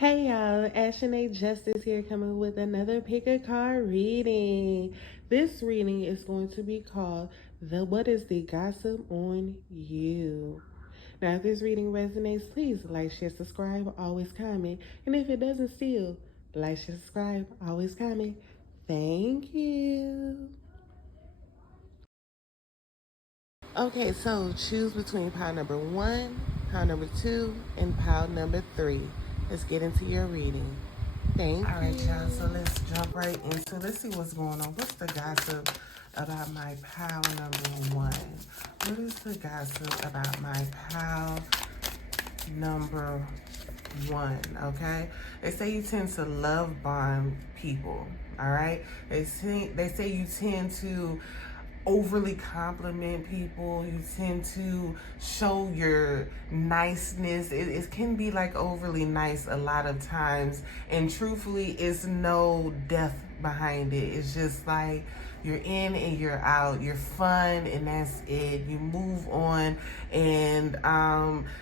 Hey y'all, Ashanae Justice here coming with another pick a card reading. This reading is going to be called What is the Gossip on You? Now, if this reading resonates, please like, share, subscribe, always comment. And if it doesn't still, like, share, subscribe, always comment. Thank you. Okay, so choose between pile number 1, pile number 2, and pile number 3. Let's get into your reading. Thank you. All right, y'all. So let's jump right into. Let's see what's going on. What's the gossip about my pile number 1? What is the gossip about my pile number 1? Okay. They say you tend to love bomb people. All right. They say you tend to overly compliment people. You tend to show your niceness. It can be like overly nice a lot of times, and truthfully it's no depth behind it. It's just like you're in and you're out, you're fun, and that's it. You move on. And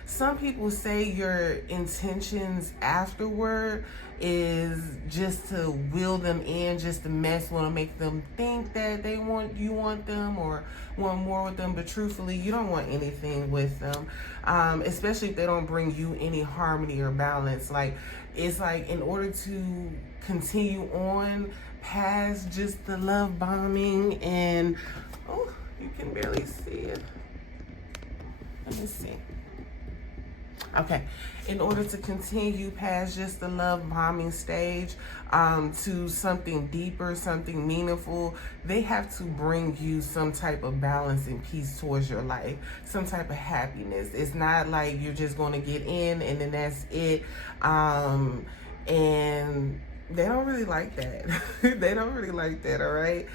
some people say your intentions afterward is just to wheel them in, just to mess, want to make them think that you want them or want more with them, but truthfully you don't want anything with them, especially if they don't bring you any harmony or balance. Like, it's like, in order to continue on past just the love bombing, and oh, you can barely see it. Let me see. Okay, in order to continue past just the love bombing stage to something deeper, something meaningful, they have to bring you some type of balance and peace towards your life, some type of happiness. It's not like you're just going to get in and then that's it. And they don't really like that. They don't really like that, all right?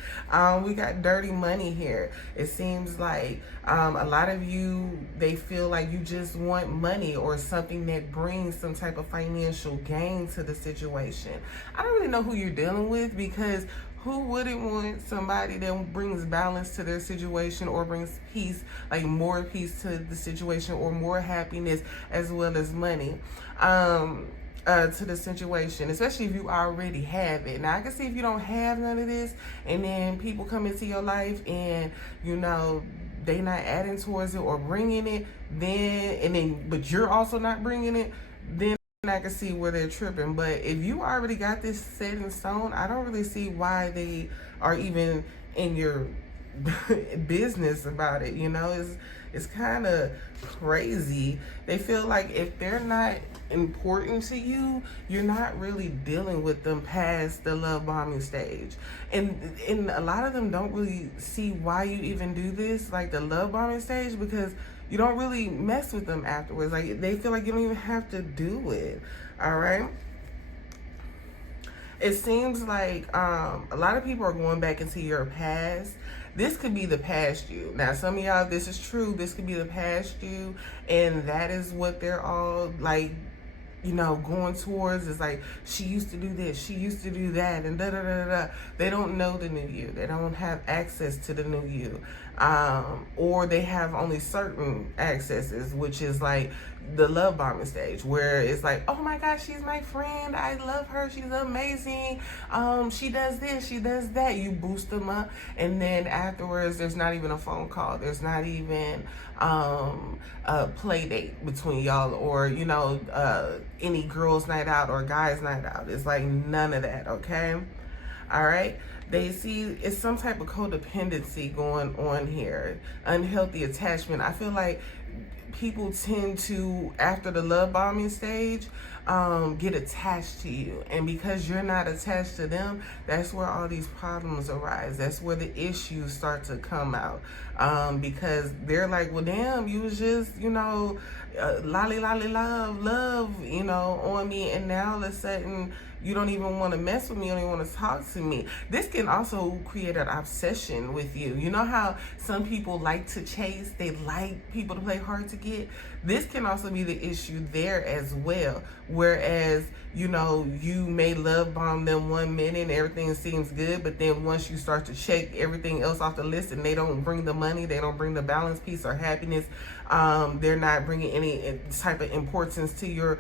We got dirty money here. It seems like a lot of you, they feel like you just want money or something that brings some type of financial gain to the situation. I don't really know who you're dealing with, because who wouldn't want somebody that brings balance to their situation or brings peace, like more peace to the situation or more happiness as well as money? To the situation, especially if you already have it. Now, I can see if you don't have none of this and then people come into your life and, you know, they not adding towards it or bringing it, but you're also not bringing it, then I can see where they're tripping. But if you already got this set in stone, I don't really see why they are even in your business about it. You know, it's kind of crazy. They feel like if they're not important to you, you're not really dealing with them past the love bombing stage. And a lot of them don't really see why you even do this, like the love bombing stage, because you don't really mess with them afterwards. Like, they feel like you don't even have to do it. All right. It seems like a lot of people are going back into your past. This could be the past you. Now, some of y'all, this is true. This could be the past you, and that is what they're all like, you know, going towards. Is like, she used to do this, she used to do that, and da da da da. They don't know the new you. They don't have access to the new you, or they have only certain accesses, which is like the love bombing stage, where it's like, oh my gosh, she's my friend, I love her, she's amazing, she does this, she does that. You boost them up, and then afterwards there's not even a phone call, there's not even a play date between y'all, or, you know, any girls night out or guys night out. It's like none of that. Okay, all right. They see it's some type of codependency going on here, unhealthy attachment. I feel like people tend to, after the love bombing stage, get attached to you, and because you're not attached to them, that's where all these problems arise. That's where the issues start to come out, because they're like, well, damn, you was just, you know, lolly love, you know, on me, and now all of a sudden you don't even want to mess with me, you don't even want to talk to me. This can also create an obsession with you. You know how some people like to chase, they like people to play hard to get? This can also be the issue there as well. Whereas you know, you may love bomb them 1 minute and everything seems good, but then once you start to check everything else off the list and they don't bring the money, they don't bring the balance, peace, or happiness, they're not bringing any type of importance to your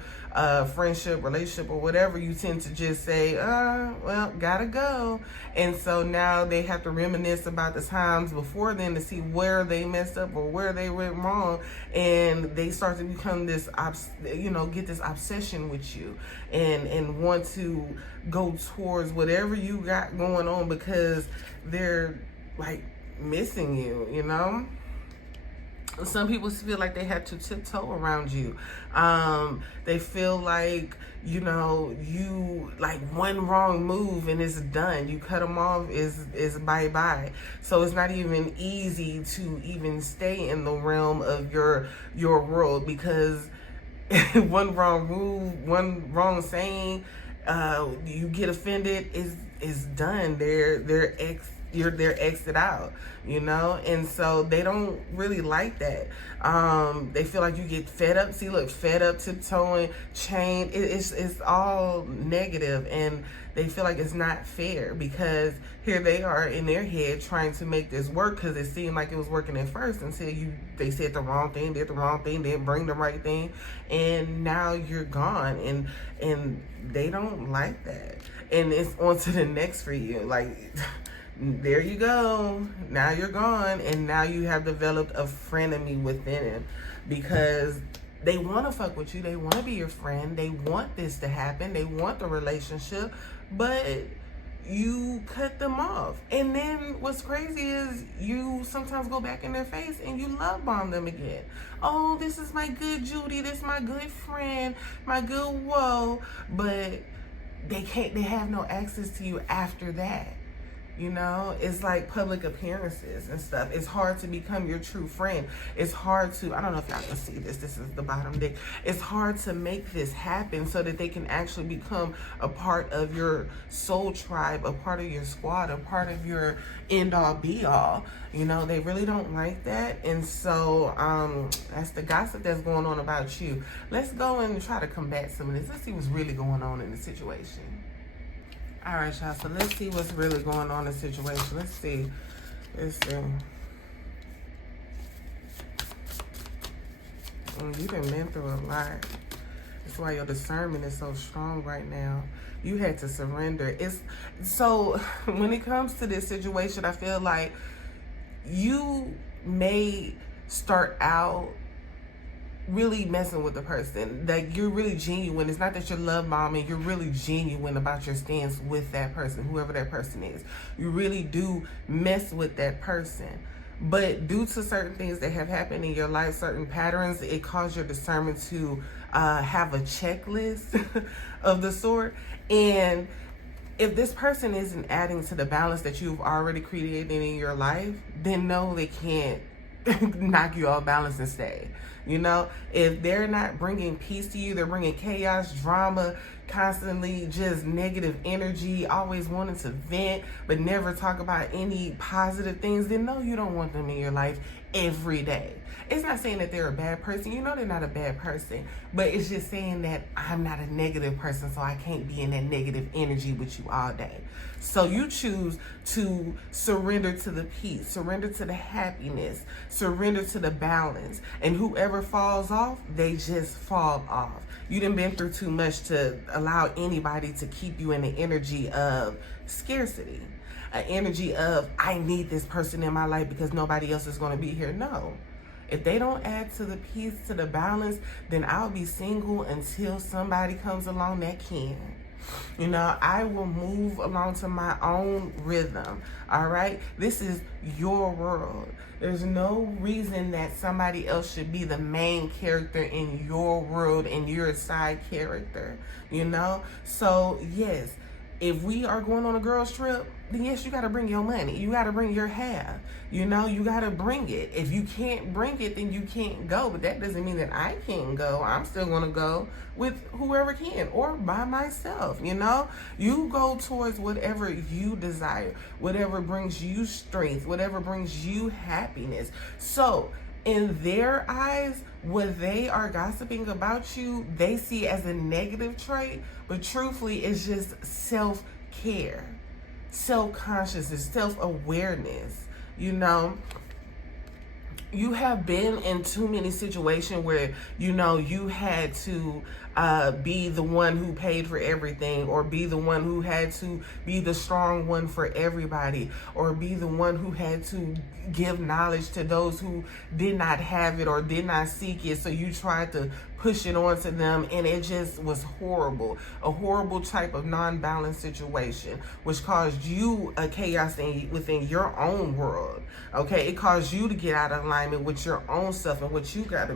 friendship, relationship, or whatever, you tend to just say, well, gotta go. And so now they have to reminisce about the times before then to see where they messed up or where they went wrong, and they start to become this, get this obsession with you and want to go towards whatever you got going on because they're like missing you, you know? Some people feel like they have to tiptoe around you. They feel like, you know, you like one wrong move and it's done. You cut them off, is bye-bye. So it's not even easy to even stay in the realm of your world, because one wrong move, one wrong saying, you get offended, is done. They're exited out, you know? And so they don't really like that. They feel like you get fed up. See, look, fed up, tiptoeing, chained. It's all negative, and they feel like it's not fair because here they are in their head trying to make this work because it seemed like it was working at first until they said the wrong thing, did the wrong thing, didn't bring the right thing, and now you're gone, and they don't like that. And it's on to the next for you. Like, there you go. Now you're gone, and now you have developed a frenemy within him because they want to fuck with you. They want to be your friend. They want this to happen. They want the relationship, but you cut them off. And then what's crazy is you sometimes go back in their face and you love bomb them again. Oh, this is my good Judy. This is my good friend, my good whoa. But they have no access to you after that. You know, it's like public appearances and stuff. It's hard to become your true friend. It's hard to, I don't know if y'all can see this. This is the bottom deck. It's hard to make this happen so that they can actually become a part of your soul tribe, a part of your squad, a part of your end all be all. You know, they really don't like that. And so that's the gossip that's going on about you. Let's go and try to combat some of this. Let's see what's really going on in the situation. All right, y'all, so let's see what's really going on in the situation. Let's see. You done been through a lot. That's why your discernment is so strong right now. You had to surrender. So when it comes to this situation, I feel like you may start out really messing with the person, that you're really genuine. It's not that you're love bombing, you're really genuine about your stance with that person, whoever that person is. You really do mess with that person, but due to certain things that have happened in your life, certain patterns, it caused your discernment to have a checklist of the sort. And if this person isn't adding to the balance that you've already created in your life, then no, they can't knock you off balance and stay. You know, if they're not bringing peace to you, they're bringing chaos, drama, constantly just negative energy, always wanting to vent, but never talk about any positive things, then no, you don't want them in your life every day. It's not saying that they're a bad person. You know they're not a bad person, but it's just saying that I'm not a negative person, so I can't be in that negative energy with you all day. So you choose to surrender to the peace, surrender to the happiness, surrender to the balance. And whoever falls off, they just fall off. You done been through too much to allow anybody to keep you in the energy of scarcity, an energy of, I need this person in my life because nobody else is going to be here. No. If they don't add to the peace, to the balance, then I'll be single until somebody comes along that can. You know, I will move along to my own rhythm. All right. This is your world. There's no reason that somebody else should be the main character in your world and you're a side character, you know? So yes, if we are going on a girls trip, then yes, you got to bring your money. You got to bring your half. You know, you got to bring it. If you can't bring it, then you can't go. But that doesn't mean that I can't go. I'm still going to go with whoever can or by myself, you know? You go towards whatever you desire, whatever brings you strength, whatever brings you happiness. So in their eyes, what they are gossiping about you, they see as a negative trait, but truthfully, it's just self-care, self-consciousness, self-awareness. You know, you have been in too many situations where, you know, you had to be the one who paid for everything, or be the one who had to be the strong one for everybody, or be the one who had to give knowledge to those who did not have it or did not seek it. So you tried to push it onto them, and it just was horrible. A horrible type of non-balanced situation, which caused you a chaos within your own world. Okay, it caused you to get out of alignment with your own stuff and what you got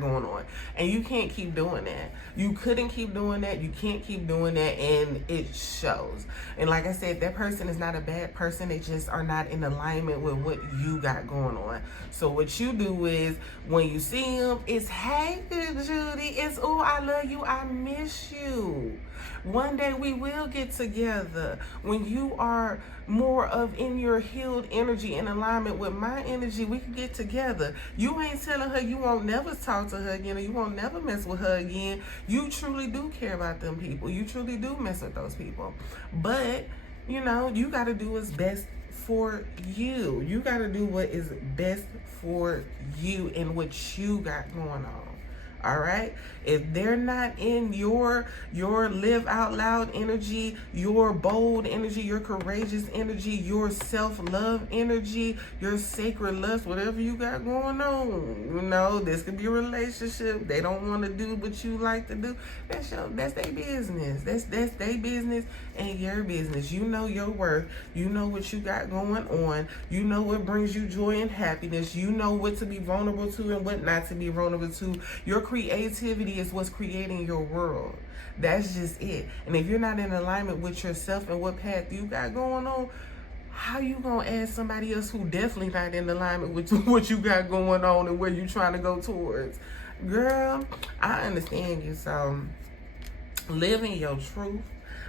going on. And you can't keep doing that. You couldn't keep doing that. You can't keep doing that, and it shows. And like I said, that person is not a bad person. They just are not in alignment with what you got going on. So what you do is, when you see them, it's, hey, Judy, it's, oh, I love you, I miss you. One day we will get together. When you are more of in your healed energy, in alignment with my energy, we can get together. You ain't telling her you won't never talk to her again, or you won't never mess with her again. You truly do care about them people. You truly do mess with those people. But, you know, you got to do what's best for you. You got to do what is best for you and what you got going on. All right, if they're not in your live out loud energy, your bold energy, your courageous energy, your self-love energy, your sacred lust, whatever you got going on, you know, this could be a relationship. They don't want to do what you like to do. That's their business. That's their business and your business. You know your worth. You know what you got going on. You know what brings you joy and happiness. You know what to be vulnerable to and what not to be vulnerable to. Your creativity is what's creating your world. That's just it. And if you're not in alignment with yourself and what path you got going on, how you gonna ask somebody else who definitely not in alignment with what you got going on and where you trying to go towards? Girl, I understand you. So live in your truth.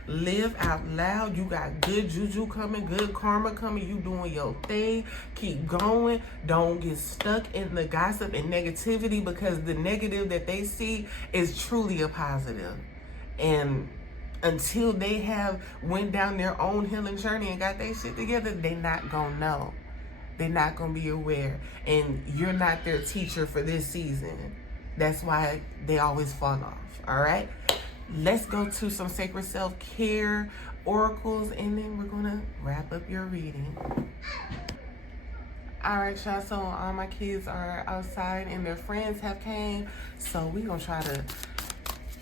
Live out loud. You got good juju coming, good karma coming. You doing your thing. Keep going. Don't get stuck in the gossip and negativity, because the negative that they see is truly a positive. And until they have went down their own healing journey and got their shit together, they not gonna know. They're not gonna be aware. And you're not their teacher for this season. That's why they always fall off. All right? Let's go to some sacred self-care oracles, and then we're going to wrap up your reading. All right, y'all. So all my kids are outside and their friends have came. So we're going to try to,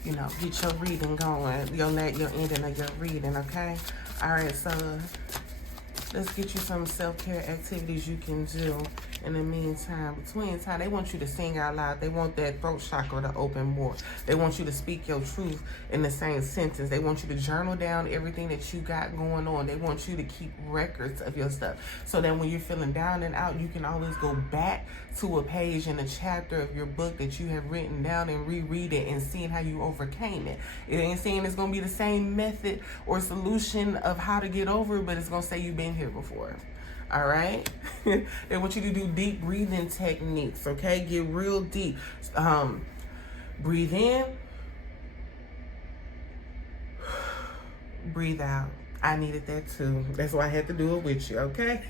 you know, get your reading going. Your ending of your reading, okay? All right, so let's get you some self-care activities you can do. In the meantime, between time, they want you to sing out loud. They want that throat chakra to open more. They want you to speak your truth in the same sentence. They want you to journal down everything that you got going on. They want you to keep records of your stuff, so that when you're feeling down and out, you can always go back to a page in a chapter of your book that you have written down and reread it and seeing how you overcame it. It ain't saying it's going to be the same method or solution of how to get over it, but it's going to say you've been here before. All right. They want you to do deep breathing techniques. Okay. Get real deep. Breathe in. Breathe out. I needed that too. That's why I had to do it with you. Okay.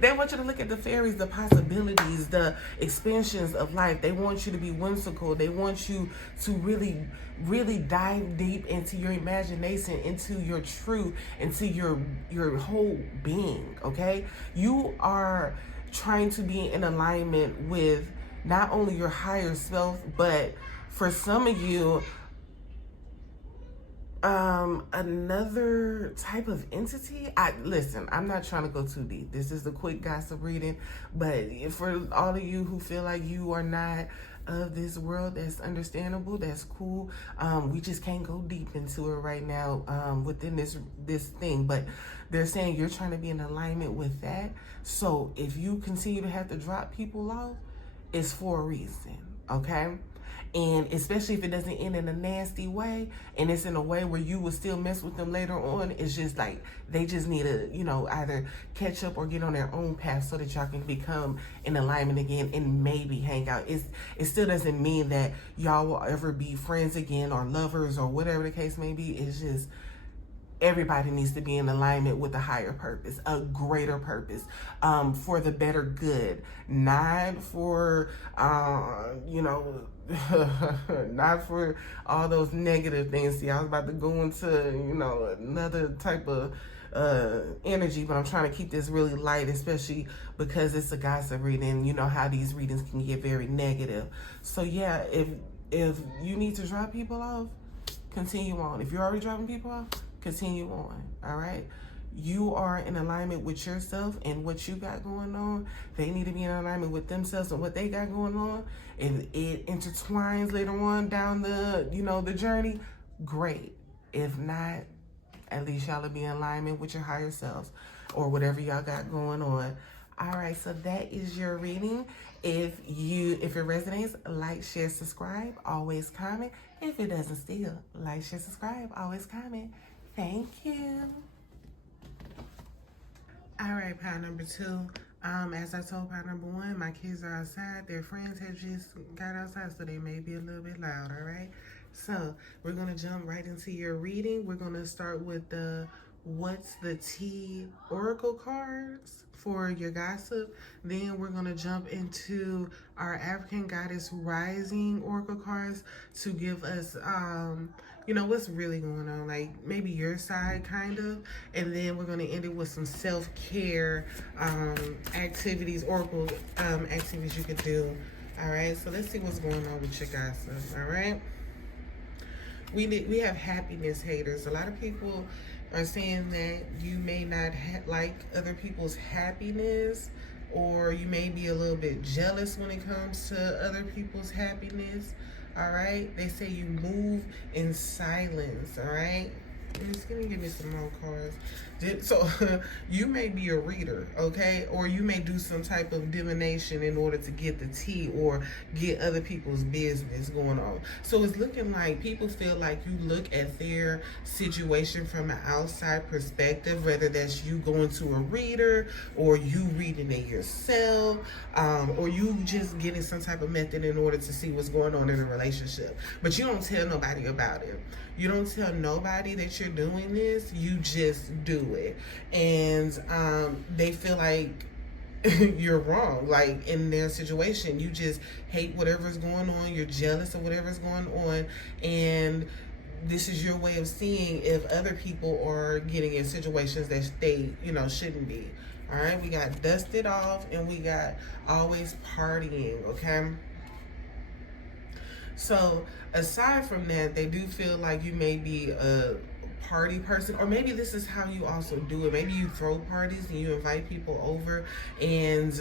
They want you to look at the fairies, the possibilities, the expansions of life. They want you to be whimsical. They want you to really, really dive deep into your imagination, into your truth, into your whole being. Okay. You are trying to be in alignment with not only your higher self, but for some of you, another type of entity. Listen, I'm not trying to go too deep. This is a quick gossip reading, but for all of you who feel like you are not of this world, that's understandable. That's cool. We just can't go deep into it right now within this thing, but they're saying you're trying to be in alignment with that. So if you continue to have to drop people off, it's for a reason. Okay. And especially if it doesn't end in a nasty way, and it's in a way where you will still mess with them later on, it's just like they just need to, either catch up or get on their own path so that y'all can become in alignment again and maybe hang out. It still doesn't mean that y'all will ever be friends again or lovers or whatever the case may be. It's just everybody needs to be in alignment with a higher purpose, a greater purpose, for the better good, not for, not for all those negative things. See, I was about to go into, another type of energy, but I'm trying to keep this really light, especially because it's a gossip reading. You know how these readings can get very negative. So yeah, if you need to drop people off, continue on. If you're already dropping people off, continue on. All right, you are in alignment with yourself and what you got going on. They need to be in alignment with themselves and what they got going on. If it intertwines later on down the the journey, great. If not, at least y'all will be in alignment with your higher selves or whatever y'all got going on. All right, so that is your reading. If it resonates, like, share, subscribe, always comment. If it doesn't still, like, share, subscribe, always comment. Thank you. All right, pile number 2. As I told pile number 1, my kids are outside. Their friends have just got outside, so they may be a little bit loud, all right? So we're going to jump right into your reading. We're going to start with the What's the Tea Oracle cards for your gossip. Then we're going to jump into our African Goddess Rising Oracle cards to give us, what's really going on, like maybe your side kind of. And then we're going to end it with some self-care activities, Oracle activities you could do. All right, so let's see what's going on with your gossip. All right. We have happiness haters. A lot of people are saying that you may not like other people's happiness, or you may be a little bit jealous when it comes to other people's happiness. All right, they say you move in silence. All right, just give me some more cards. So you may be a reader, okay, or you may do some type of divination in order to get the tea or get other people's business going on. So it's looking like people feel like you look at their situation from an outside perspective, whether that's you going to a reader or you reading it yourself, or you just getting some type of method in order to see what's going on in a relationship. But you don't tell nobody about it. You don't tell nobody that you're doing this. You just do it. And they feel like you're wrong. Like in their situation, you just hate whatever's going on. You're jealous of whatever's going on. And this is your way of seeing if other people are getting in situations that they, shouldn't be. All right. We got dusted off and we got always partying. Okay. So aside from that, they do feel like you may be a party person, or maybe this is how you also do it. Maybe you throw parties and you invite people over, and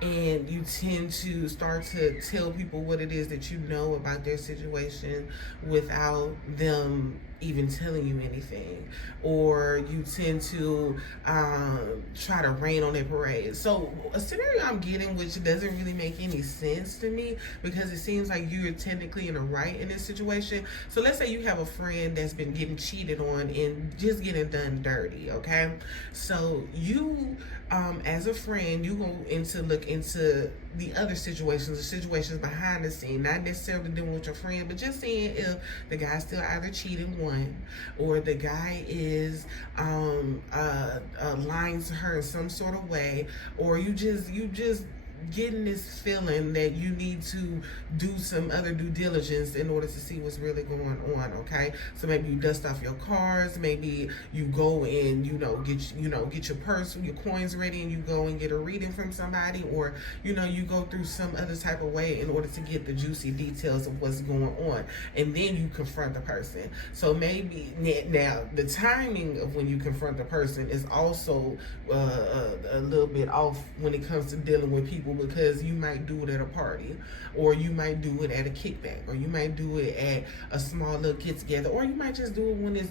you tend to start to tell people what it is that you know about their situation without them even telling you anything, or you tend to try to rain on their parade. So a scenario I'm getting, which doesn't really make any sense to me, because it seems like you're technically in the right in this situation. So let's say you have a friend that's been getting cheated on and just getting done dirty, okay? So you, as a friend, you go look into the other situations, the situations behind the scene, not necessarily dealing with your friend, but just seeing if the guy's still either cheating, one, or the guy is lying to her in some sort of way, or you just getting this feeling that you need to do some other due diligence in order to see what's really going on, okay? So maybe you dust off your cards, maybe you go and get your purse, your coins ready, and you go and get a reading from somebody, or you go through some other type of way in order to get the juicy details of what's going on, and then you confront the person. So maybe now the timing of when you confront the person is also a little bit off when it comes to dealing with people because you might do it at a party, or you might do it at a kickback, or you might do it at a small little get together, or you might just do it when it's,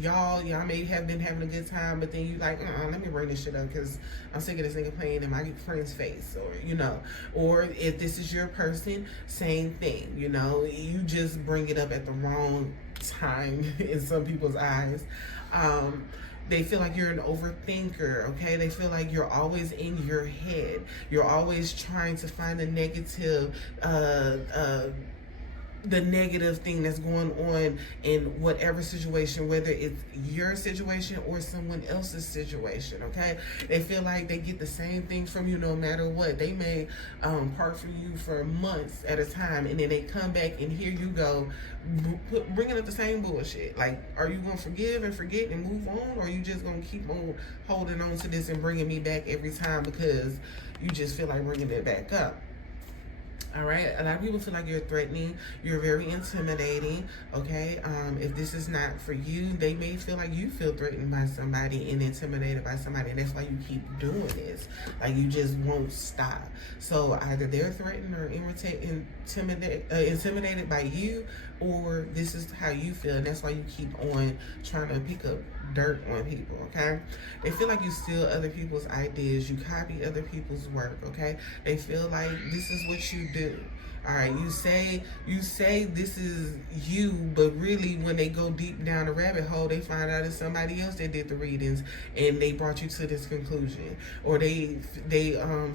y'all may have been having a good time, but then you like, let me bring this shit up because I'm sick of this nigga playing in my friend's face, or if this is your person, same thing, you just bring it up at the wrong time in some people's eyes. They feel like you're an overthinker, okay? They feel like you're always in your head. You're always trying to find the negative thing that's going on in whatever situation, whether it's your situation or someone else's situation, okay? They feel like they get the same thing from you no matter what. They may part from you for months at a time, and then they come back and here you go bringing up the same bullshit. Like, are you going to forgive and forget and move on, or are you just going to keep on holding on to this and bringing me back every time because you just feel like bringing it back up? All right, a lot of people feel like you're threatening, you're very intimidating, okay? If this is not for you, they may feel like you feel threatened by somebody and intimidated by somebody, and that's why you keep doing this. Like, you just won't stop. So either they're threatened or intimidated by you, or this is how you feel, and that's why you keep on trying to pick up dirt on people, okay? They feel like you steal other people's ideas, you copy other people's work, okay? They feel like this is what you do. All right, you say this is you, but really when they go deep down the rabbit hole, they find out it's somebody else that did the readings and they brought you to this conclusion. Or they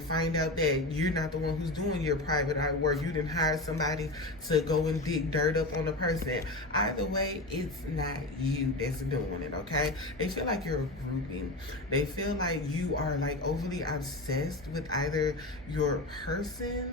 find out that you're not the one who's doing your private eye work. You didn't hire somebody to go and dig dirt up on the person. Either way, it's not you that's doing it, okay? They feel like you're a groupie. They feel like you are like overly obsessed with either your person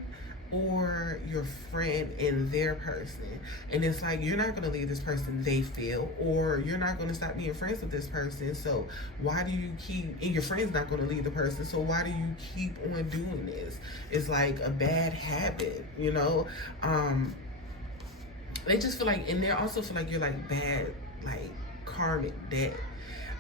or your friend and their person, and it's like you're not going to leave this person, they feel, or you're not going to stop being friends with this person, so why do you keep, and your friend's not going to leave the person, so why do you keep on doing this? It's like a bad habit, they just feel like, and they also feel like you're like bad, like karmic debt.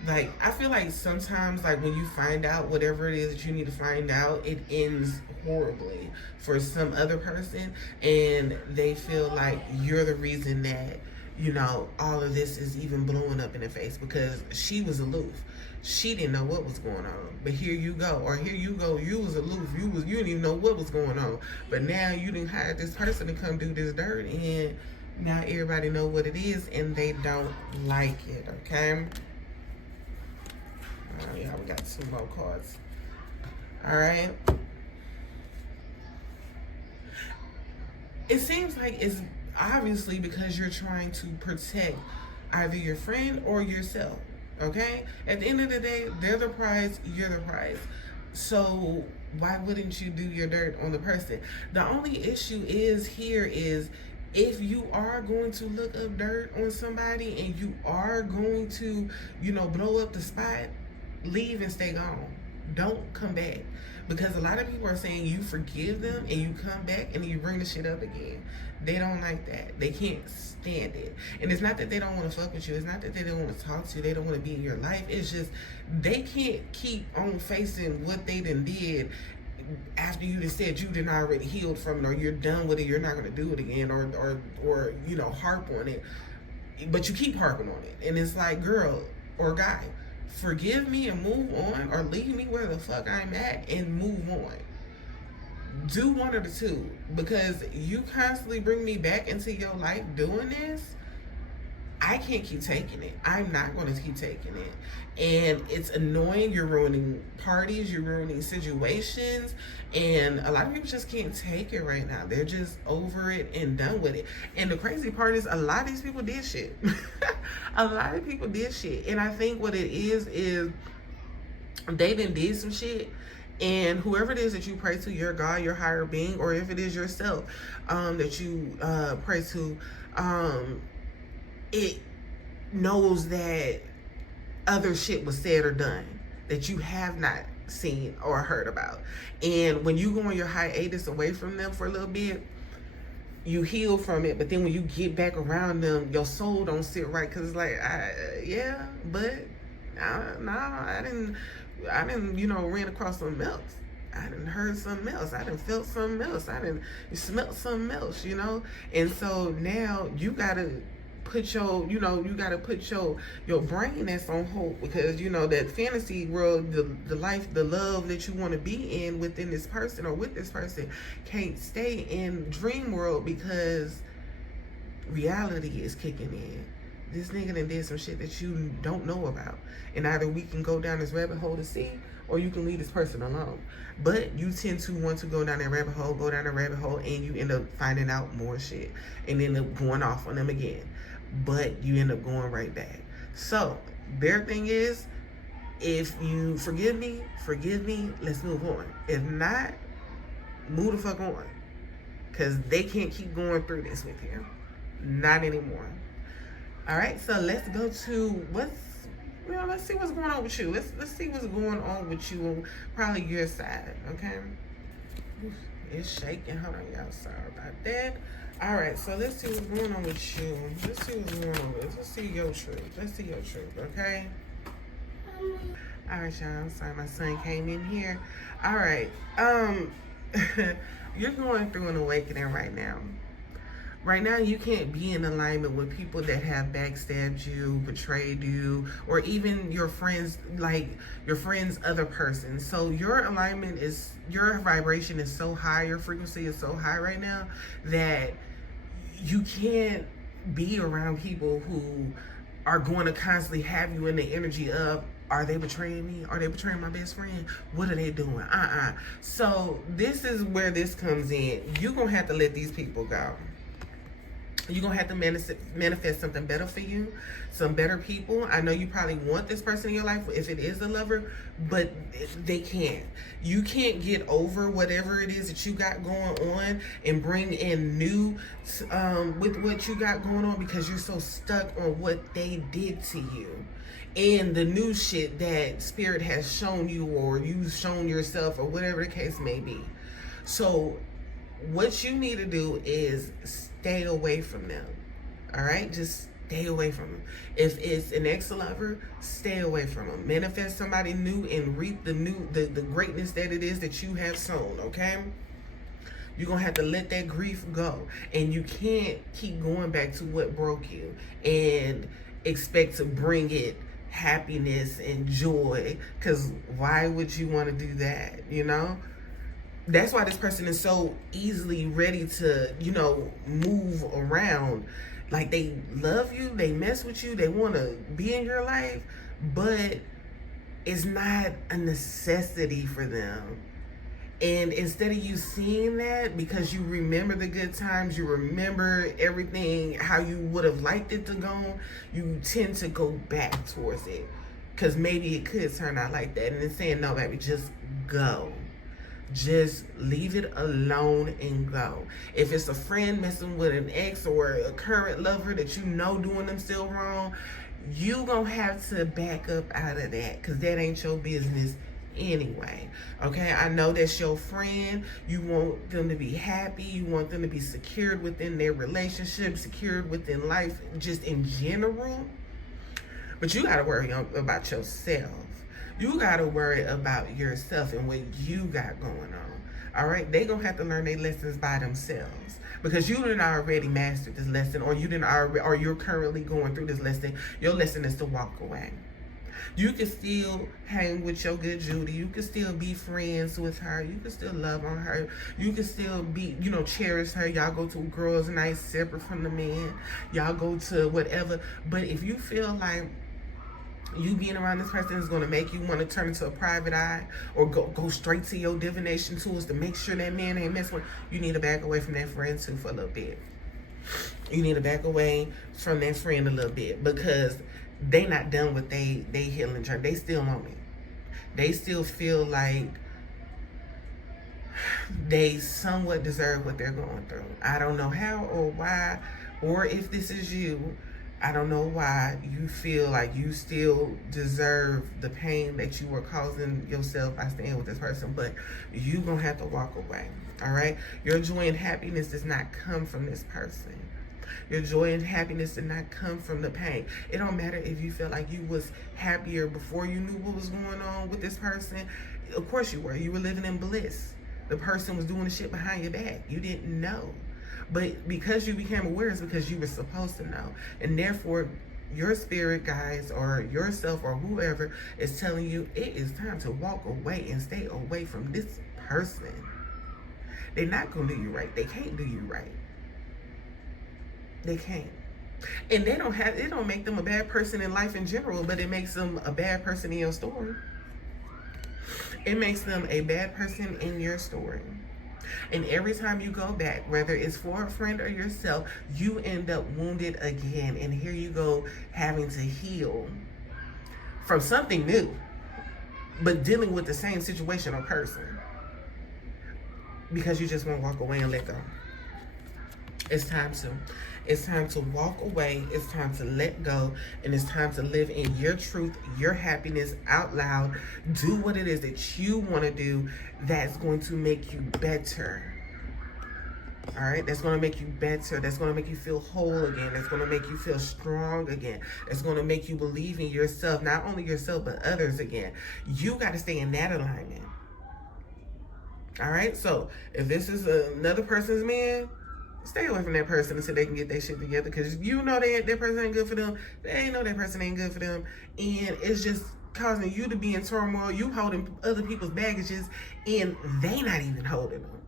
Like, I feel like sometimes, like, when you find out whatever it is that you need to find out, it ends horribly for some other person, and they feel like you're the reason that, all of this is even blowing up in the face, because she was aloof. She didn't know what was going on, but here you go, you was aloof, you didn't even know what was going on, but now you didn't hire this person to come do this dirt, and now everybody know what it is, and they don't like it, okay? Yeah, we got 2 more cards. All right. It seems like it's obviously because you're trying to protect either your friend or yourself, okay? At the end of the day, they're the prize, you're the prize. So why wouldn't you do your dirt on the person? The only issue is if you are going to look up dirt on somebody and you are going to, blow up the spot, leave and stay gone. Don't come back. Because a lot of people are saying you forgive them and you come back and you bring the shit up again. They don't like that. They can't stand it. And it's not that they don't want to fuck with you. It's not that they don't want to talk to you. They don't want to be in your life. It's just they can't keep on facing what they done did after you just said you done already healed from it, or you're done with it, you're not going to do it again, or harp on it. But you keep harping on it. And it's like, girl or guy, forgive me and move on, or leave me where the fuck I'm at and move on. Do one of the two, because you constantly bring me back into your life doing this. I can't keep taking it. I'm not going to keep taking it. And it's annoying. You're ruining parties. You're ruining situations. And a lot of people just can't take it right now. They're just over it and done with it. And the crazy part is a lot of these people did shit. A lot of people did shit. And I think what it is they done did some shit. And whoever it is that you pray to, your God, your higher being, or if it is yourself that you pray to, it knows that other shit was said or done that you have not seen or heard about. And when you go on your hiatus away from them for a little bit, you heal from it. But then when you get back around them, your soul don't sit right, because it's like, I didn't ran across something else. I done heard something else. I done felt something else. I done smelt something else, you know? And so now you gotta put your, you gotta put your brain that's on hold, because that fantasy world, the life, the love that you want to be in within this person or with this person can't stay in dream world, because reality is kicking in. This nigga done did some shit that you don't know about, and either we can go down this rabbit hole to see, or you can leave this person alone. But you tend to want to go down that rabbit hole, and you end up finding out more shit and end up going off on them again. But you end up going right back. So their thing is, if you forgive me, let's move on. If not, move the fuck on, because they can't keep going through this with you. Not anymore. All right, so let's go to let's see what's going on with you. Let's see what's going on with you on probably your side, okay? It's shaking. Hold on, y'all. Sorry about that. All right, so let's see what's going on with you. Let's see what's going on with us. Let's see your truth, okay? All right, y'all. I'm sorry, my son came in here. All right. You're going through an awakening right now. Right now, you can't be in alignment with people that have backstabbed you, betrayed you, or even your friends, like your friend's other person. So your alignment is, your vibration is so high, your frequency is so high right now that you can't be around people who are going to constantly have you in the energy of, are they betraying me? Are they betraying my best friend? What are they doing? So this is where this comes in. You're going to have to let these people go. You're going to have to manifest something better for you, some better people. I know you probably want this person in your life if it is a lover, but they can't. You can't get over whatever it is that you got going on and bring in new with what you got going on, because you're so stuck on what they did to you and the new shit that spirit has shown you, or you've shown yourself, or whatever the case may be. So what you need to do is stay away from them. All right? Just stay away from them. If it's an ex-lover, stay away from them. Manifest somebody new and reap the greatness that it is that you have sown, okay? You're going to have to let that grief go. And you can't keep going back to what broke you and expect to bring it happiness and joy, because why would you want to do that, That's why this person is so easily ready to, move around. Like, they love you, they mess with you, they want to be in your life, but it's not a necessity for them. And instead of you seeing that, because you remember the good times, you remember everything, how you would have liked it to go, you tend to go back towards it. Because maybe it could turn out like that. And then saying, no, baby, just go. Just leave it alone and go. If it's a friend messing with an ex or a current lover that doing them still wrong, you gonna have to back up out of that, because that ain't your business anyway. Okay, I know that's your friend. You want them to be happy. You want them to be secured within their relationship, secured within life, just in general. But you gotta worry about yourself. You gotta worry about yourself and what you got going on. All right, they gonna have to learn their lessons by themselves, because you didn't already mastered this lesson, or you're currently going through this lesson. Your lesson is to walk away. You can still hang with your good Judy. You can still be friends with her. You can still love on her. You can still be, cherish her. Y'all go to girls' night separate from the men. Y'all go to whatever. But if you feel like you being around this person is going to make you want to turn into a private eye, or go straight to your divination tools to make sure that man ain't messing with, you need to back away from that friend too for a little bit. You need to back away from that friend a little bit, because they not done with they healing journey. They still on it. They still feel like they somewhat deserve what they're going through. I don't know how or why, or if this is you, I don't know why you feel like you still deserve the pain that you were causing yourself by staying with this person, but you gonna have to walk away. All right, your joy and happiness does not come from this person. Your joy and happiness did not come from the pain. It don't matter if you felt like you was happier before you knew what was going on with this person. Of course you were. You were living in bliss. The person was doing the shit behind your back. You didn't know. But because you became aware, it's because you were supposed to know. And therefore, your spirit guides or yourself or whoever is telling you it is time to walk away and stay away from this person. They're not going to do you right. They can't do you right. They can't. And it don't make them a bad person in life in general, but it makes them a bad person in your story. It makes them a bad person in your story. And every time you go back, whether it's for a friend or yourself, you end up wounded again. And here you go having to heal from something new, but dealing with the same situation or person because you just won't walk away and let go. It's time to. It's time to walk away. It's time to let go. And it's time to live in your truth, your happiness out loud. Do what it is that you want to do that's going to make you better. All right? That's going to make you better. That's going to make you feel whole again. That's going to make you feel strong again. That's going to make you believe in yourself, not only yourself, but others again. You got to stay in that alignment. All right? So if this is another person's man, stay away from that person until they can get their shit together, because you know that person ain't good for them. They know that person ain't good for them. And it's just causing you to be in turmoil. You holding other people's baggages and they not even holding them.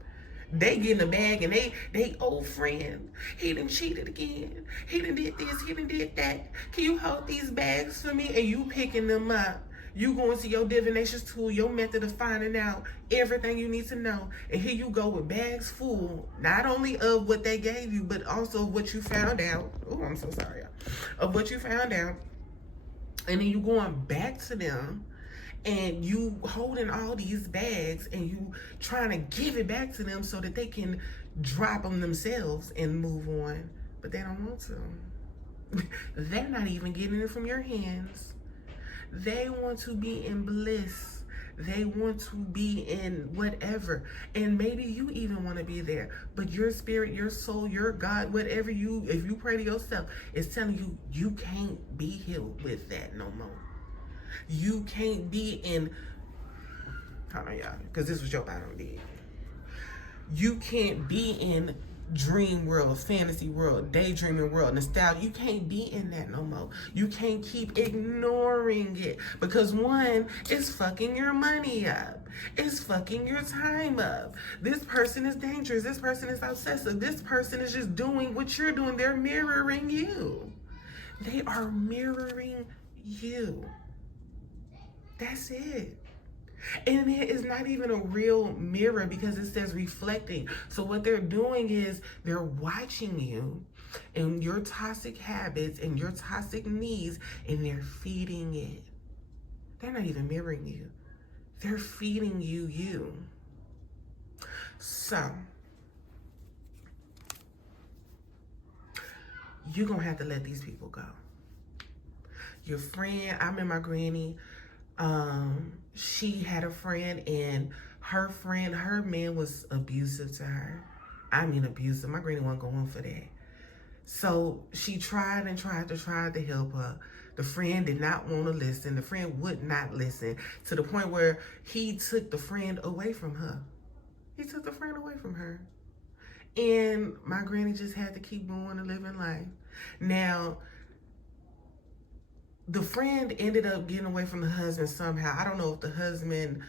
They get in the bag and they old friend. He done cheated again. He done did this. He done did that. Can you hold these bags for me? And you picking them up. You go into your divination tool, your method of finding out everything you need to know. And here you go with bags full, not only of what they gave you, but also what you found out. Oh, I'm so sorry. Of what you found out. And then you going back to them and you holding all these bags and you trying to give it back to them so that they can drop them themselves and move on. But they don't want to. They're not even getting it from your hands. They want to be in bliss. They want to be in whatever. And maybe you even want to be there. But your spirit, your soul, your God, whatever if you pray to yourself, is telling you, you can't be healed with that no more. You can't be in, hold on y'all, because this was your bottom bed. You can't be in dream world, fantasy world, daydreaming world, nostalgia. You can't be in that no more. You can't keep ignoring it because one, it's fucking your money up. It's fucking your time up. This person is dangerous. This person is obsessive. This person is just doing what you're doing. They're mirroring you. They are mirroring you. That's it. And it is not even a real mirror because it says reflecting. So what they're doing is they're watching you and your toxic habits and your toxic needs, and they're feeding it. They're not even mirroring you. They're feeding you. So you're going to have to let these people go. Your friend, I met my granny. She had a friend, and her man was abusive to her. I mean abusive. My granny wasn't going for that. So she tried and tried to help her. The friend did not want to listen. The friend would not listen, to the point where he took the friend away from her. And my granny just had to keep going and living life. Now, the friend ended up getting away from the husband somehow. I don't know if the husband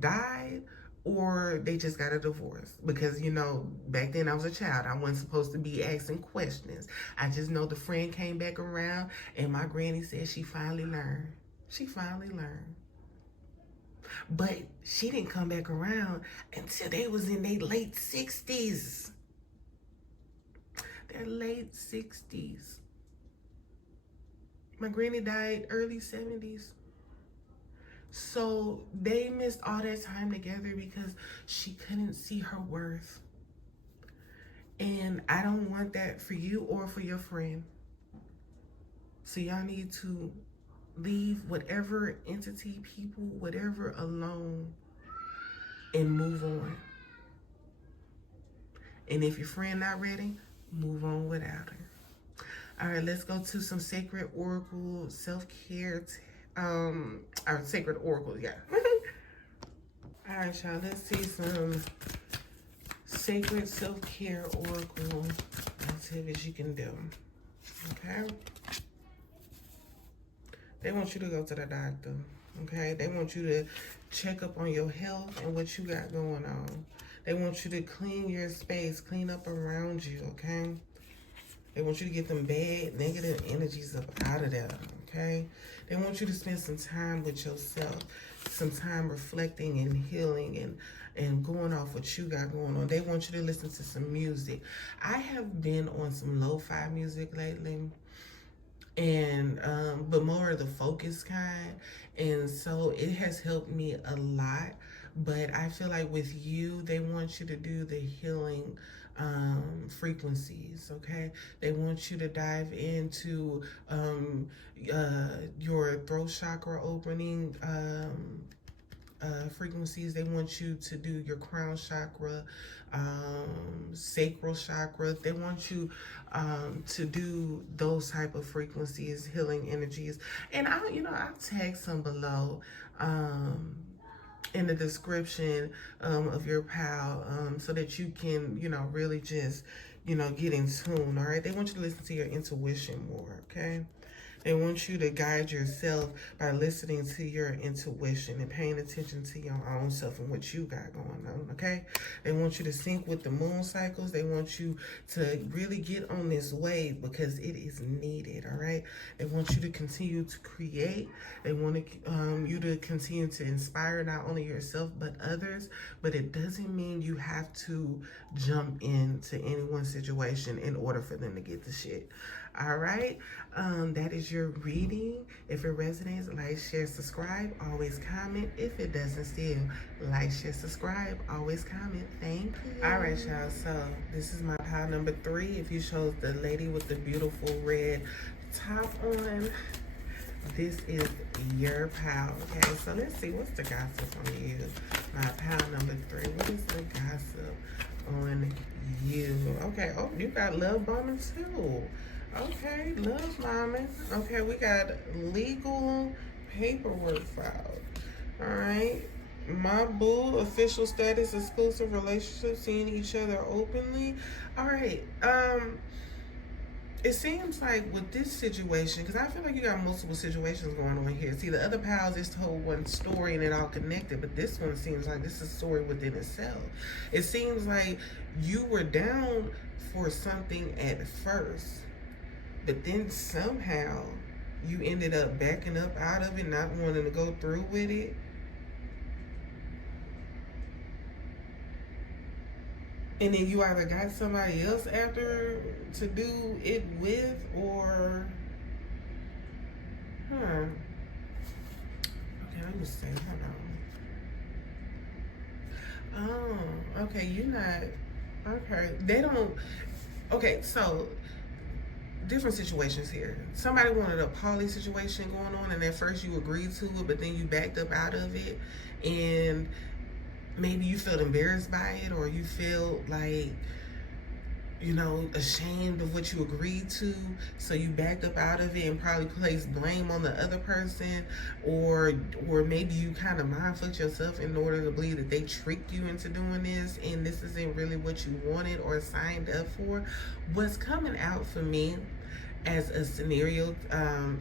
died or they just got a divorce. Because, back then I was a child. I wasn't supposed to be asking questions. I just know the friend came back around and my granny said she finally learned. But she didn't come back around until they was in their late 60s. Their late 60s. My granny died early 70s. So they missed all that time together because she couldn't see her worth. And I don't want that for you or for your friend. So y'all need to leave whatever entity, people, whatever alone and move on. And if your friend not ready, move on without her. All right, let's go to some sacred oracle self-care. Our sacred oracle, yeah. All right, y'all, let's see some sacred self-care oracle activities you can do. Okay. They want you to go to the doctor. Okay. They want you to check up on your health and what you got going on. They want you to clean your space, clean up around you. Okay. They want you to get them bad negative energies up out of there. Okay. They want you to spend some time with yourself, some time reflecting and healing and going off what you got going on. They want you to listen to some music. I have been on some lo-fi music lately, and but more of the focus kind, and so it has helped me a lot. But I feel like with you, they want you to do the healing frequencies. Okay, they want you to dive into your throat chakra opening frequencies. They want you to do your crown chakra, sacral chakra. They want you to do those type of frequencies, healing energies. And I'll tag some below in the description of your pal, so that you can, really just, get in tune. All right. They want you to listen to your intuition more. Okay. They want you to guide yourself by listening to your intuition and paying attention to your own self and what you got going on, okay? They want you to sync with the moon cycles. They want you to really get on this wave because it is needed, all right? They want you to continue to create. They want you to continue to inspire not only yourself but others, but it doesn't mean you have to jump into anyone's situation in order for them to get the shit. All right, that is your reading. If it resonates, like, share, subscribe, always comment. If it doesn't still, like, share, subscribe, always comment. Thank you. All right, y'all, so this is my pile number 3. If you chose the lady with the beautiful red top on, this is your pile. Okay, so let's see, what's the gossip on you? My pile number 3, what is the gossip on you? Okay, oh, you got love bombing too. Okay, love bombing. Okay, we got legal paperwork filed. All right. My boo, official status, exclusive relationship, seeing each other openly. All right. It seems like with this situation, because I feel like you got multiple situations going on here. See, the other pals just told one story and it all connected, but this one seems like this is a story within itself. It seems like you were down for something at first, but then somehow you ended up backing up out of it, not wanting to go through with it. And then you either got somebody else after to do it with, or, Okay, let me see, hold on. Oh, okay, you're not, okay, they don't, okay, so, different situations here. Somebody wanted a poly situation going on, and at first you agreed to it, but then you backed up out of it, and maybe you felt embarrassed by it, or you feel like, ashamed of what you agreed to, so you backed up out of it and probably placed blame on the other person, or maybe you kind of mind-fucked yourself in order to believe that they tricked you into doing this, and this isn't really what you wanted or signed up for. What's coming out for me as a scenario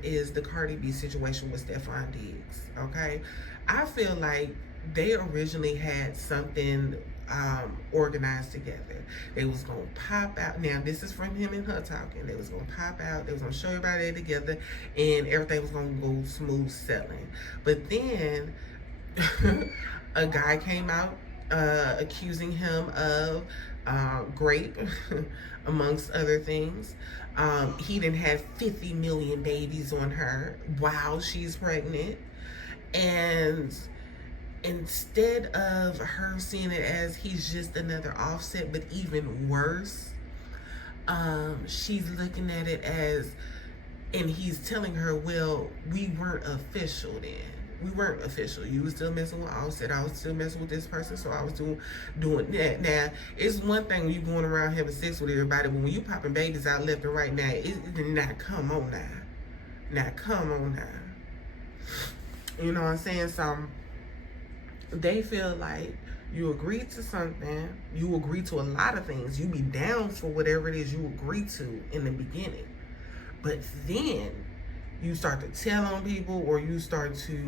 is the Cardi B situation with Stephon Diggs, okay? I feel like they originally had something organized together. They was gonna pop out. Now, this is from him and her talking. They was gonna pop out. They was gonna show everybody they together, and everything was gonna go smooth sailing. But then a guy came out accusing him of rape, amongst other things. He didn't have 50 million babies on her while she's pregnant, and instead of her seeing it as he's just another Offset, but even worse, she's looking at it as, and he's telling her, well, we weren't official then. we weren't official. You was still messing with Offset. I was still messing with this person, so I was doing that. Now, it's one thing when you going around having sex with everybody, but when you popping babies out left and right now, come on now. Now, come on now. You know what I'm saying? So, they feel like you agreed to something. You agree to a lot of things. You be down for whatever it is you agreed to in the beginning. But then you start to tell on people, or you start to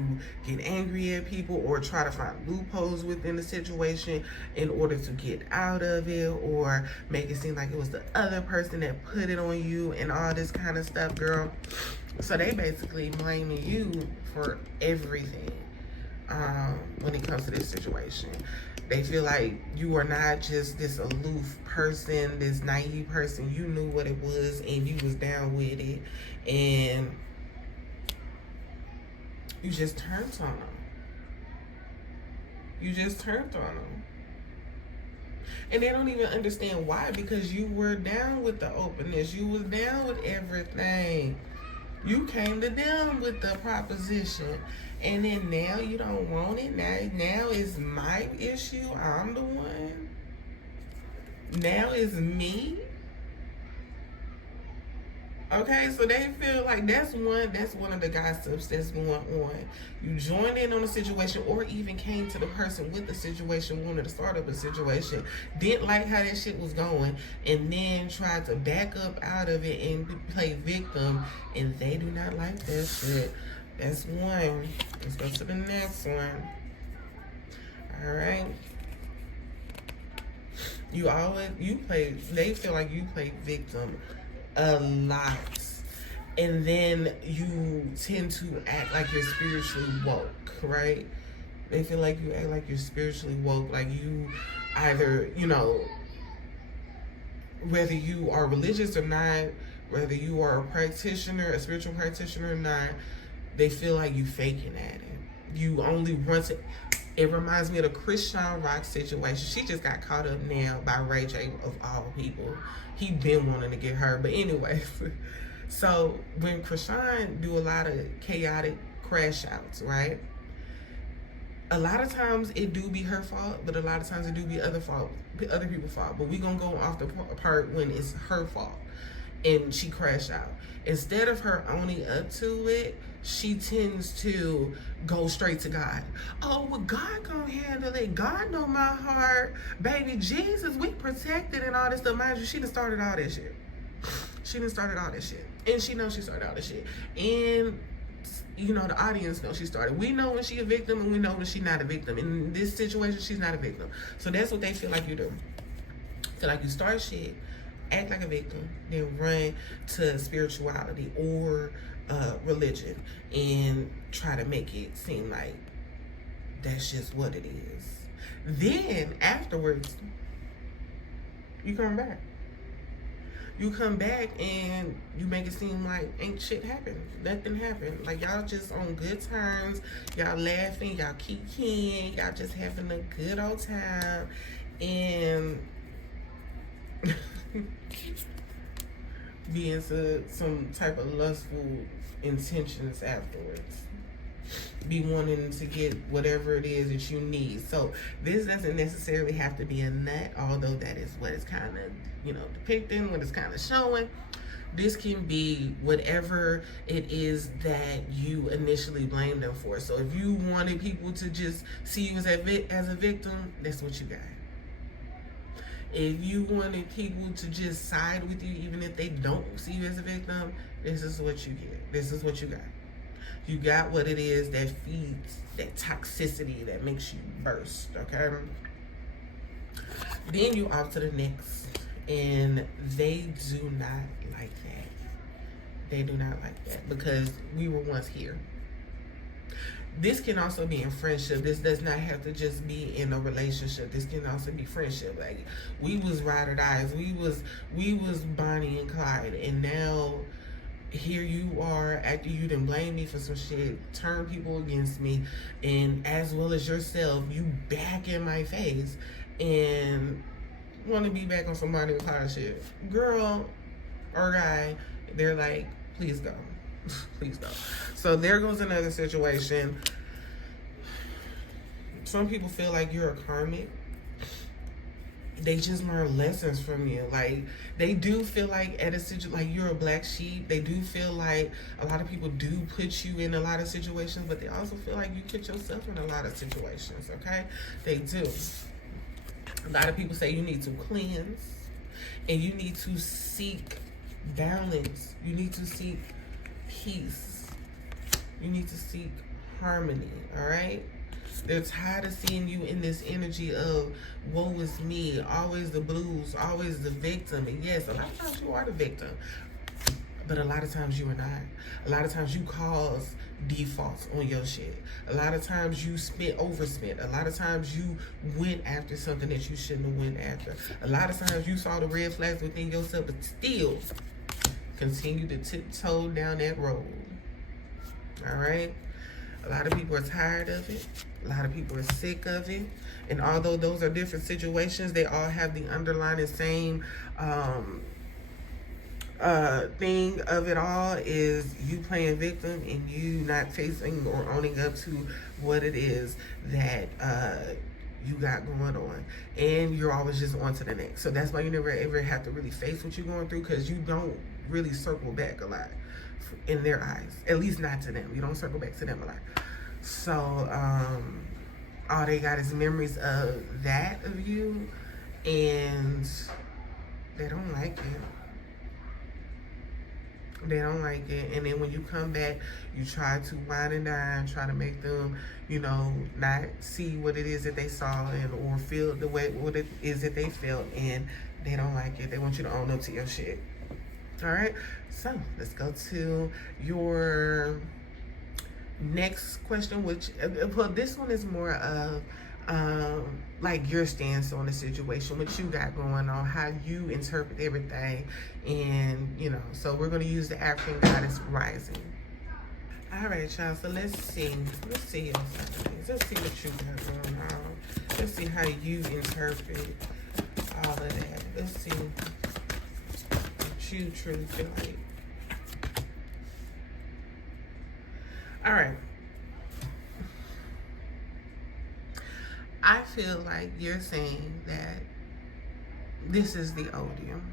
get angry at people, or try to find loopholes within the situation in order to get out of it, or make it seem like it was the other person that put it on you and all this kind of stuff, girl. So they basically blaming you for everything when it comes to this situation. They feel like you are not just this aloof person, this naive person. You knew what it was and you was down with it, and you just turned on them. You just turned on them. And they don't even understand why, because you were down with the openness. You was down with everything. You came to them with the proposition. And then now you don't want it. Now it's my issue. I'm the one. Now it's me. Okay, so they feel like that's one of the gossips that's going on. You joined in on a situation, or even came to the person with the situation, wanted to start up a situation, didn't like how that shit was going, and then tried to back up out of it and play victim, and they do not like that shit. That's one. Let's go to the next one. All right. They feel like you play victim a lot, and then you tend to act like you're spiritually woke, right? They feel like you act like you're spiritually woke, like you either, whether you are religious or not, whether you are a practitioner, a spiritual practitioner or not, they feel like you faking at it. You only run to. It reminds me of the Chrisean Rock situation. She just got caught up now by Ray J, of all people. He been wanting to get her. But anyways, so when Chrisean do a lot of chaotic crash outs, right? A lot of times it do be her fault, but a lot of times it do be other people's fault. But we gonna go off the part when it's her fault and she crashed out. Instead of her owning up to it, she tends to go straight to God. Oh, well, God gonna handle it. God know my heart. Baby Jesus, we protected and all this stuff. Mind you, she done started all that shit. And she knows she started all this shit. And, the audience knows she started. We know when she a victim, and we know when she not a victim. In this situation, she's not a victim. So that's what they feel like you do. Feel like you start shit, act like a victim, then run to spirituality or religion and try to make it seem like that's just what it is. Then afterwards, you come back. You come back and you make it seem like ain't shit happened. Nothing happened. Like y'all just on good terms. Y'all laughing. Y'all kikiing. Y'all just having a good old time. And be into some type of lustful intentions afterwards. Be wanting to get whatever it is that you need. So this doesn't necessarily have to be a nut, although that is what it's kind of, depicting, what it's kind of showing. This can be whatever it is that you initially blamed them for. So if you wanted people to just see you as a victim, that's what you got. If you wanted people to just side with you, even if they don't see you as a victim, this is what you get. This is what you got. You got what it is that feeds that toxicity that makes you burst, okay? Then you off to the next, and they do not like that. They do not like that because we were once here. This can also be in friendship. This does not have to just be in a relationship. This can also be friendship. Like, we was ride or dies. We was Bonnie and Clyde, and now here you are, after you done blame me for some shit, turn people against me, and as well as yourself, you back in my face and want to be back on some Bonnie and Clyde shit. Girl or guy, they're like, please go. Please go. So there goes another situation. Some people feel like you're a karmic. They just learn lessons from you. Like, they do feel like at a situation, like you're a black sheep. They do feel like a lot of people do put you in a lot of situations, but they also feel like you put yourself in a lot of situations, okay? They do. A lot of people say you need to cleanse and you need to seek balance. You need to seek peace. You need to seek harmony, all right? They're tired of seeing you in this energy of woe is me, always the blues, always the victim. And yes, a lot of times you are the victim, but a lot of times you are not. A lot of times you cause defaults on your shit. A lot of times you overspent. A lot of times you went after something that you shouldn't have went after. A lot of times you saw the red flags within yourself, but still continue to tiptoe down that road. All right? A lot of people are tired of it. A lot of people are sick of it. And although those are different situations, they all have the underlying same thing of it all is you playing victim and you not facing or owning up to what it is that you got going on. And you're always just on to the next. So that's why you never ever have to really face what you're going through, because you don't really circle back a lot in their eyes. At least not to them. You don't circle back to them a lot. So all they got is memories of that of you, and they don't like it. They don't like it. And then when you come back, you try to wine and dine, try to make them, you know, not see what it is that they saw and or feel the way what it is that they felt, and they don't like it. They want you to own up to your shit. All right, so let's go to your next question, which, well, this one is more of like your stance on the situation, what you got going on, how you interpret everything, and you know. So we're going to use the African goddess rising. All right, y'all. So let's see your signs. Let's see what you got going on. Let's see how you interpret all of that. Let's see what you truly feel like. All right. I feel like you're saying that this is the odium.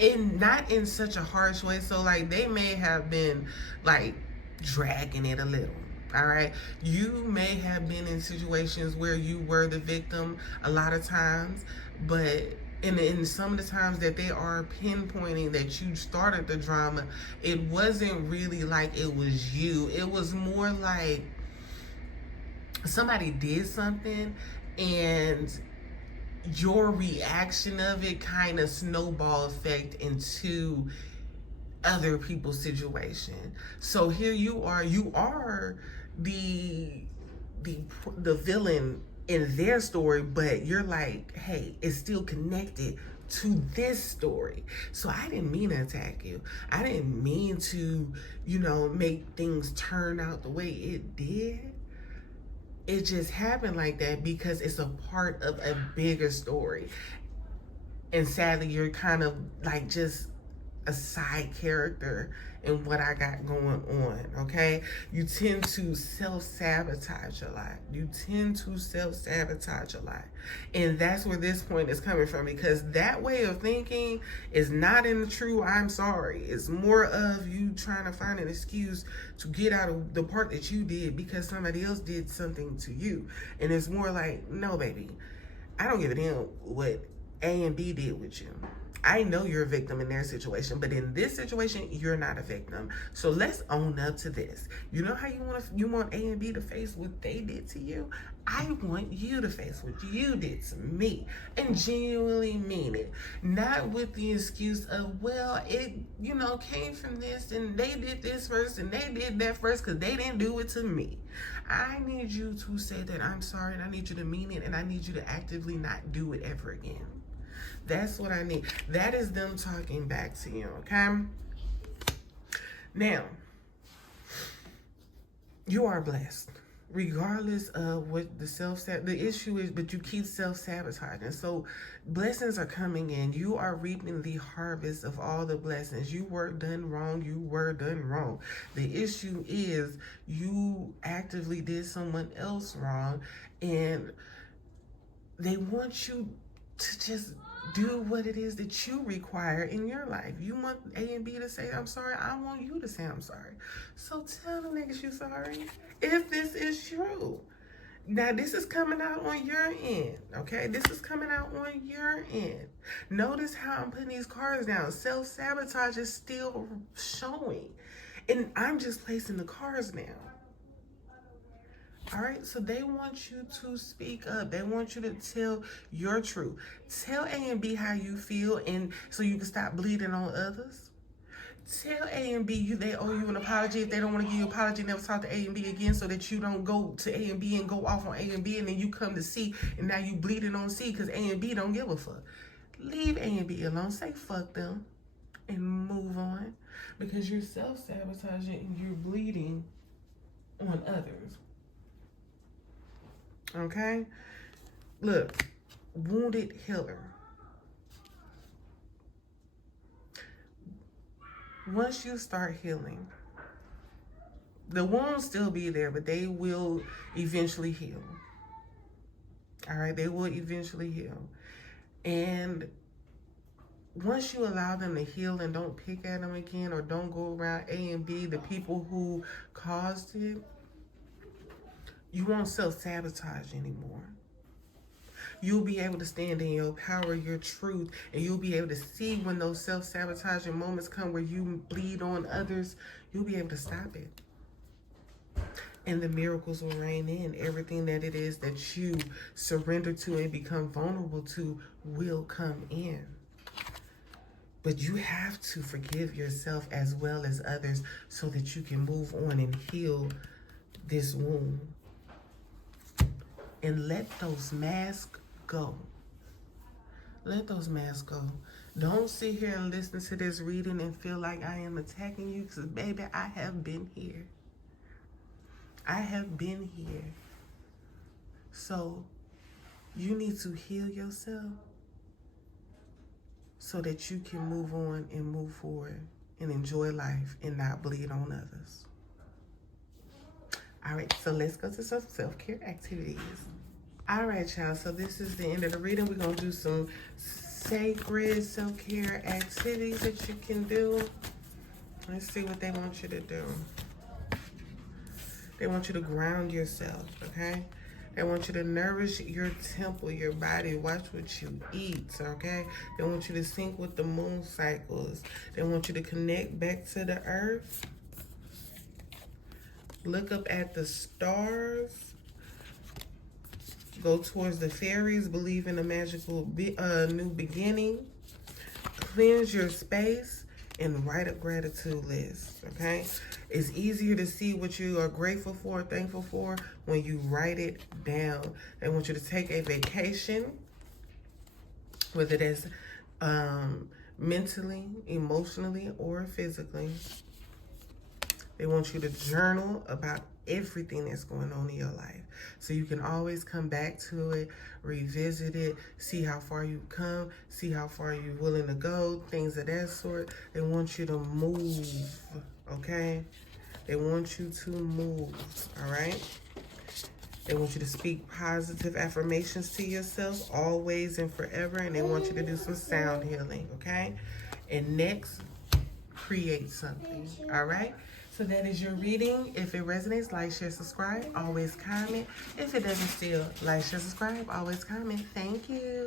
And not in such a harsh way. So like they may have been like dragging it a little. All right. You may have been in situations where you were the victim a lot of times, but in some of the times that they are pinpointing that you started the drama, it wasn't really like it was you. It was more like somebody did something and your reaction of it kind of snowball effect into other people's situation. So here you are the villain in their story, but you're like, hey, it's still connected to this story. So I didn't mean to attack you. I didn't mean to, you know, make things turn out the way it did. It just happened like that because it's a part of a bigger story. And sadly, you're kind of like just a side character in what I got going on, okay? You tend to self-sabotage a lot. And that's where this point is coming from, because that way of thinking is not in the true I'm sorry. It's more of you trying to find an excuse to get out of the part that you did because somebody else did something to you. And it's more like, no, baby, I don't give a damn what A and B did with you. I know you're a victim in their situation, but in this situation, you're not a victim. So let's own up to this. You know how you want A and B to face what they did to you? I want you to face what you did to me and genuinely mean it. Not with the excuse of, well, it, you know, came from this and they did this first and they did that first because they didn't do it to me. I need you to say that I'm sorry, and I need you to mean it, and I need you to actively not do it ever again. That's what I need. That is them talking back to you, okay? Now, you are blessed. regardless of what the issue is, but you keep self-sabotaging. So blessings are coming in. You are reaping the harvest of all the blessings. You were done wrong. You were done wrong. The issue is you actively did someone else wrong, and they want you to just do what it is that you require in your life. You want A and B to say, I'm sorry. I want you to say, I'm sorry. So tell the niggas you sorry if this is true. Now, this is coming out on your end, okay? This is coming out on your end. Notice how I'm putting these cards down. Self-sabotage is still showing. And I'm just placing the cards down. All right, so they want you to speak up. They want you to tell your truth. Tell A and B how you feel, and so you can stop bleeding on others. Tell A and B they owe you an apology. If they don't want to give you an apology, never talk to A and B again, so that you don't go to A and B and go off on A and B, and then you come to C, and now you bleeding on C because A and B don't give a fuck. Leave A and B alone. Say fuck them and move on, because you're self-sabotaging and you're bleeding on others. Okay? Look, wounded healer. Once you start healing, the wounds still be there, but they will eventually heal. All right? They will eventually heal. And once you allow them to heal and don't pick at them again, or don't go around A and B, the people who caused it, you won't self-sabotage anymore. You'll be able to stand in your power, your truth, and you'll be able to see when those self-sabotaging moments come where you bleed on others. You'll be able to stop it. And the miracles will reign in. Everything that it is that you surrender to and become vulnerable to will come in. But you have to forgive yourself as well as others so that you can move on and heal this wound. And let those masks go. Let those masks go. Don't sit here and listen to this reading and feel like I am attacking you, because, baby, I have been here. I have been here. So you need to heal yourself so that you can move on and move forward and enjoy life and not bleed on others. All right, so let's go to some self-care activities. All right, y'all, so this is the end of the reading. We're going to do some sacred self-care activities that you can do. Let's see what they want you to do. They want you to ground yourself, okay? They want you to nourish your temple, your body. Watch what you eat, okay? They want you to sync with the moon cycles. They want you to connect back to the earth. Look up at the stars. Go towards the fairies. Believe in a magical new beginning. Cleanse your space and write a gratitude list, okay? It's easier to see what you are grateful for, thankful for, when you write it down. They want you to take a vacation, whether that's mentally, emotionally, or physically. They want you to journal about everything that's going on in your life, so you can always come back to it, revisit it, see how far you've come, see how far you're willing to go, things of that sort. They want you to move, okay? They want you to move, all right? They want you to speak positive affirmations to yourself always and forever, and they want you to do some sound healing, okay? And next, create something, all right? So that is your reading. If it resonates, like, share, subscribe. Always comment. If it doesn't still, like, share, subscribe. Always comment. Thank you.